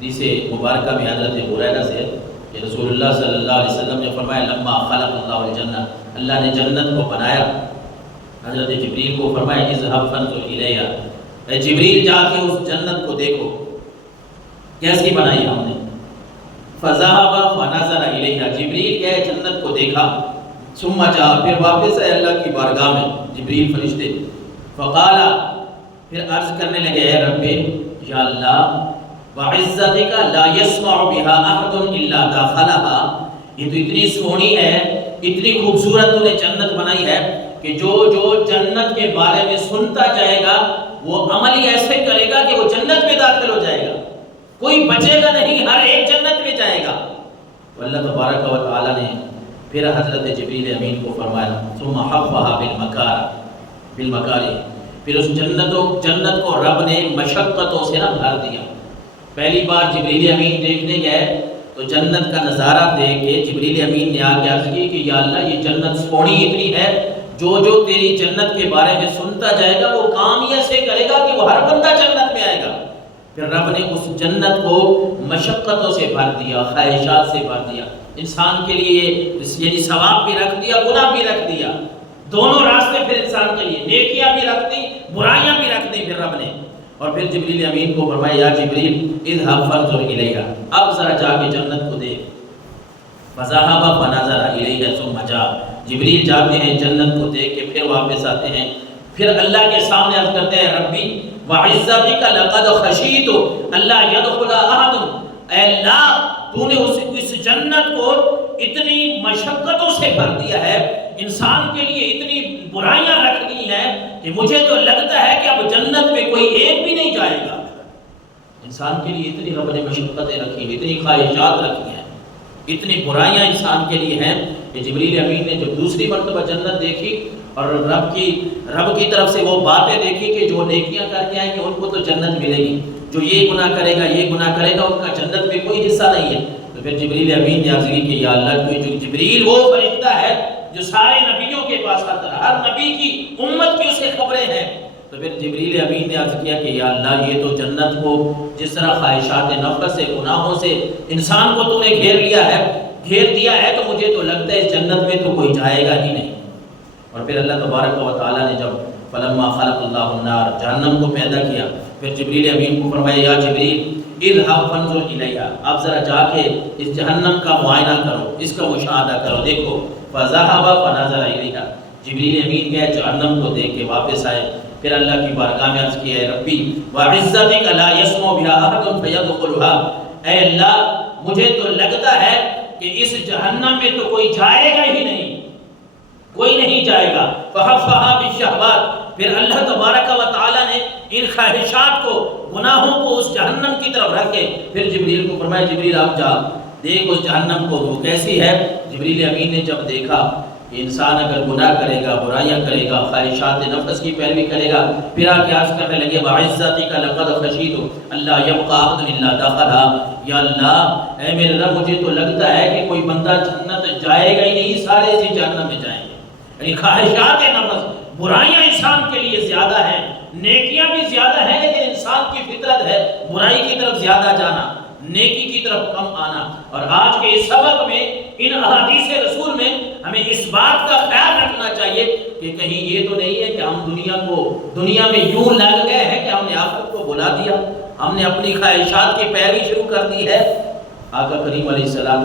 حدیث مبارکہ میں حضرت ہریرہ سے کہ رسول اللہ صلی اللہ علیہ وسلم نے فرمایا لما خلق اللہ الجنہ، اللہ نے جنت کو بنایا، حضرت جبریل کو فرمایا اذهب فانظر الیہا، اے جبریل جا کے اس جنت کو دیکھو کیسی بنائی ہم نے۔ فذهب فنظر الیہا، جبریل گئے جنت کو دیکھا، ثم جاء، پھر واپس آئے اللہ کی بارگاہ میں جبریل فرشتے، فقال، پھر عرض کرنے لگے اے رب یا اللہ وعزتک لا يسمع بها احد الا دخلها، یہ تو اتنی سونی ہے، اتنی خوبصورت تو نے جنت بنائی ہے کہ جو جنت کے بارے میں سنتا جائے گا وہ عمل ہی ایسے کرے گا کہ وہ جنت میں داخل ہو جائے گا، کوئی بچے گا نہیں، ہر ایک جنت میں جائے گا۔ تو اللہ تبارک و تعالی نے پھر حضرت جبریل امین کو فرمایا ثم حفها بالمکارہ، پھر اس جنت کو رب نے مشقتوں سے نہ بھر دیا۔ پہلی بار جبریل امین دیکھنے گئے تو جنت کا نظارہ دیکھ کے جبریل امین نے آ کے عرض کی کہ یا اللہ یہ جنت سونی اتنی ہے، جو تیری جنت کے بارے میں سنتا جائے گا وہ کام ہی ایسے کرے گا کہ وہ ہر بندہ جنت میں آئے گا۔ پھر رب نے اس جنت کو مشقتوں سے بھر دیا، خواہشات سے بھر دیا، انسان کے لیے یعنی ثواب بھی رکھ دیا، گناہ بھی رکھ دیا، دونوں راستے پھر انسان کے لیے، نیکیاں بھی رکھ دی، برائیاں بھی رکھ دی پھر رب نے۔ اور پھر جبریل امین کو فرمایا یا جبریل اذهب فانظر الیہا، اب ذرا جا کے جنت کو دیکھ۔ فذهب فنظر الیہا ثم جاء، جبریل جاتے ہیں جنت کو دیکھ کے پھر واپس آتے ہیں، پھر اللہ کے سامنے عرض کرتے ہیں ربی وعزتک لقد خشیت اللہ یدخل احد، اے اللہ تو نے اس جنت کو اتنی مشقتوں سے بھر دیا ہے، انسان کے لیے اتنی برائیاں رکھ دی ہیں کہ مجھے تو لگتا ہے کہ اب جنت میں کوئی ایک بھی نہیں جائے گا۔ انسان کے لیے اتنی رب نے مشقتیں رکھی ہیں، اتنی خواہشات رکھی ہیں، اتنی برائیاں انسان کے لیے ہیں کہ جبریل امین نے جب دوسری مرتبہ جنت دیکھی اور رب کی طرف سے وہ باتیں دیکھی کہ جو نیکیاں کر کے آئیں گے ان کو تو جنت ملے گی، جو یہ گناہ کرے گا ان کا جنت میں کوئی حصہ نہیں ہے۔ تو پھر جبریل امین نے عرض کی کہ یا اللہ کوئی جو جبریل وہ فرشتہ ہے جو سارے نبیوں کے پاس آتا ہے، ہر نبی کی امت کی اسے خبریں ہیں۔ تو پھر جبریل امین نے عرض کیا کہ یا اللہ یہ تو جنت کو جس طرح خواہشات نفس سے، گناہوں سے انسان کو تو نے گھیر دیا ہے تو مجھے تو لگتا ہے اس جنت میں تو کوئی جائے گا ہی نہیں۔ اور پھر اللہ تبارک و تعالیٰ نے جب فلما خلق اللہ النار، جہنم کو پیدا کیا، پھر جبریل امین کو فرمایا یا جبریل اذهب فانظر الیہا، اب ذرا جا کے اس جہنم کا معائنہ کرو، اس کا مشاہدہ کرو، دیکھو۔ فذهب فنظر الیہا، جبریل امین گئے جہنم کو دیکھ کے واپس آئے، پھر اللہ کی بارگاہ میں عرض کیا اے ربی وعزتک لا يسمع بها احد فيدخلها، اے اللہ مجھے تو لگتا ہے کہ اس جہنم میں تو کوئی جائے گا ہی نہیں، کوئی نہیں جائے گا۔ فحفها بالشہوات، پھر اللہ تبارک و تعالی نے ان خواہشات کو، گناہوں کو اس جہنم کی طرف رکھے۔ پھر جبریل کو فرمایا جبریل آپ جا دیکھ اس جہنم کو وہ کیسی ہے۔ جبریل امین نے جب دیکھا کہ انسان اگر گناہ کرے گا، برائیاں کرے گا، خواہشات نفس کی پیروی کرے گا، پھر قیاس کرنے لگے وعزتک لقد خشیت اللہ یبقى احد الا دخلها، یا اللہ اے میرے رب مجھے تو لگتا ہے کہ کوئی بندہ جنت جائے گا ہی نہیں، سارے اسی جہنم میں جائیں گے۔ یعنی خواہشات نفس، برائیاں انسان کے لیے زیادہ ہیں، نیکیاں بھی زیادہ ہیں، لیکن انسان کی فطرت ہے برائی کی طرف زیادہ جانا، نیکی کی طرف کم آنا۔ اور آج کے اس سبق میں ان احادیث رسول میں ہمیں اس بات کا خیال رکھنا چاہیے کہ کہیں یہ تو نہیں ہے کہ ہم دنیا میں یوں لگ گئے ہیں کہ ہم نے آخرت کو بھلا دیا، ہم نے اپنی خواہشات کی پیروی شروع کر دی ہے۔ آقا کریم علیہ السلام